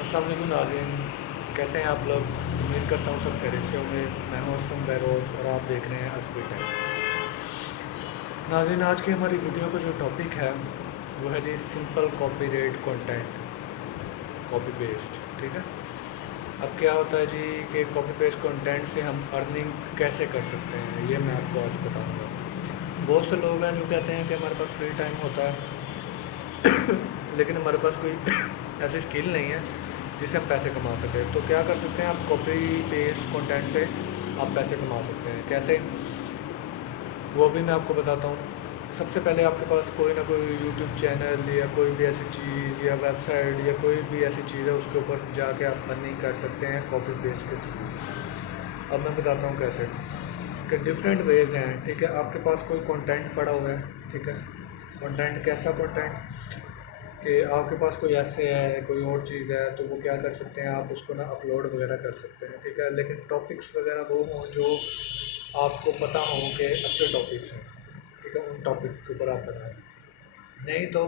अस्सलाम वालेकुम नाज़रीन, कैसे हैं आप लोग। उम्मीद करता हूँ सब खैरियत से होंगे। मैं हूँ असम बहरोज़ और आप देख रहे हैं असली टाइम। नाज़रीन, आज की हमारी वीडियो का जो टॉपिक है वो है जी simple copyright content, copy paste. ठीक है। अब क्या होता है जी कि कॉपी पेस्ट कंटेंट से हम अर्निंग कैसे कर सकते हैं, ये मैं आपको आज बताऊँगा। बहुत से लोग हैं जो कहते हैं कि हमारे पास फ्री टाइम होता है लेकिन हमारे पास कोई ऐसी स्किल नहीं है जिससे हम पैसे कमा सकें। तो क्या कर सकते हैं आप, कॉपी पेस्ट कंटेंट से आप पैसे कमा सकते हैं। कैसे, वो भी मैं आपको बताता हूँ। सबसे पहले आपके पास कोई ना कोई यूट्यूब चैनल या कोई भी ऐसी चीज़ या वेबसाइट या कोई भी ऐसी चीज़ है, उसके ऊपर जाके आप अर्निंग कर सकते हैं कॉपी पेस्ट के थ्रू। अब मैं बताता हूँ कैसे, कि डिफरेंट वेज़ हैं। ठीक है, आपके पास कोई कंटेंट पड़ा हुआ है। ठीक है, कंटेंट कैसा कंटेंट कि आपके पास कोई ऐसे है, कोई और चीज़ है, तो वो क्या कर सकते हैं, आप उसको ना अपलोड वगैरह कर सकते हैं। ठीक है, लेकिन टॉपिक्स वगैरह वो हों जो आपको पता हो कि अच्छे टॉपिक्स हैं। ठीक है, उन टॉपिक्स के ऊपर आप बनाएं। नहीं तो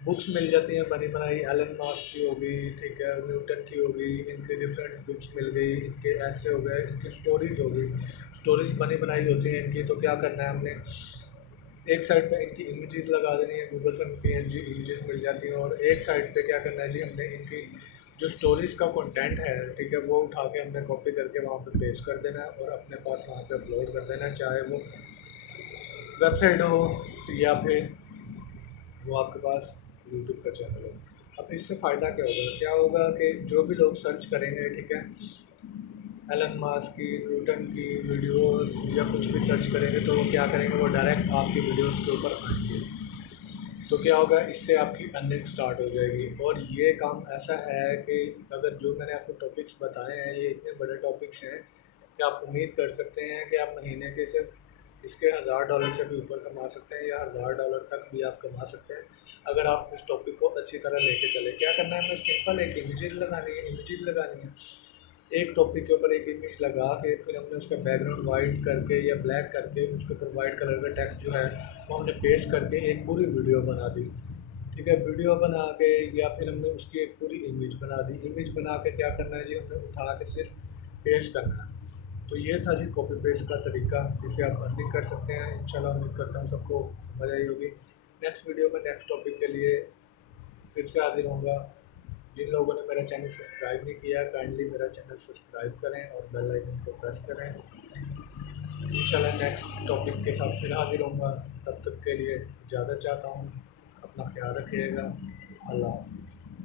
बुक्स मिल जाती हैं बनी बनाई, एलन मास्क की होगी, ठीक है, न्यूटन की होगी, इनकी डिफरेंट बुक्स मिल गई, इनके ऐसे हो गए, इनकी स्टोरीज़ होगी, स्टोरीज़ बनी बनाई होती हैं इनकी। तो क्या करना है हमने, एक साइड पे इनकी इमेजेस लगा देनी है, गूगल से पीएनजी इमेजेस मिल जाती हैं, और एक साइड पे क्या करना है जी, हमने इनकी जो स्टोरीज़ का कंटेंट है, ठीक है, वो उठा के हमने कॉपी करके वहाँ पे पेस्ट कर देना है और अपने पास वहाँ पे अपलोड कर देना है, चाहे वो वेबसाइट हो या फिर वो आपके पास यूट्यूब का चैनल हो। अब इससे फ़ायदा क्या होगा, क्या होगा कि जो भी लोग सर्च करेंगे, ठीक है, एलन मास्क की, न्यूटन की वीडियोस या कुछ भी सर्च करेंगे, तो वो क्या करेंगे, वो डायरेक्ट आपकी वीडियोस के ऊपर आएंगे। तो क्या होगा, इससे आपकी अर्निंग स्टार्ट हो जाएगी। और ये काम ऐसा है कि अगर जो मैंने आपको टॉपिक्स बताए हैं, ये इतने बड़े टॉपिक्स हैं कि आप उम्मीद कर सकते हैं कि आप महीने के सिर्फ इसके $1000 से भी ऊपर कमा सकते हैं, या $1000 तक भी आप कमा सकते हैं अगर आप उस टॉपिक को अच्छी तरह लेके चले। क्या करना है, हमें सिंपल एक इमेजेस लगानी है। एक टॉपिक के ऊपर एक इमेज लगा के फिर हमने उसका बैकग्राउंड वाइट करके या ब्लैक करके उसके ऊपर वाइट कलर का टेक्स्ट जो है वो हमने पेस्ट करके एक पूरी वीडियो बना दी। ठीक है, वीडियो बना के या फिर हमने उसकी एक पूरी इमेज बना दी। इमेज बना के क्या करना है जी, हमने उठा के सिर्फ पेस्ट करना है। तो ये था जी कॉपी पेस्ट का तरीका, जिससे आप अर्निंग कर सकते हैं। इंशाल्लाह उम्मीद करता हूँ सबको समझ आई होगी। नेक्स्ट वीडियो में नेक्स्ट टॉपिक के लिए फिर से हाजिर होऊंगा। जिन लोगों ने मेरा चैनल सब्सक्राइब नहीं किया, काइंडली मेरा चैनल सब्सक्राइब करें और बेल आइकन को प्रेस करें। इंशाल्लाह नेक्स्ट टॉपिक के साथ फिर हाजिर होऊंगा। तब तक के लिए इजाज़त चाहता हूँ। अपना ख्याल रखिएगा। अल्लाह हाफ़िज़।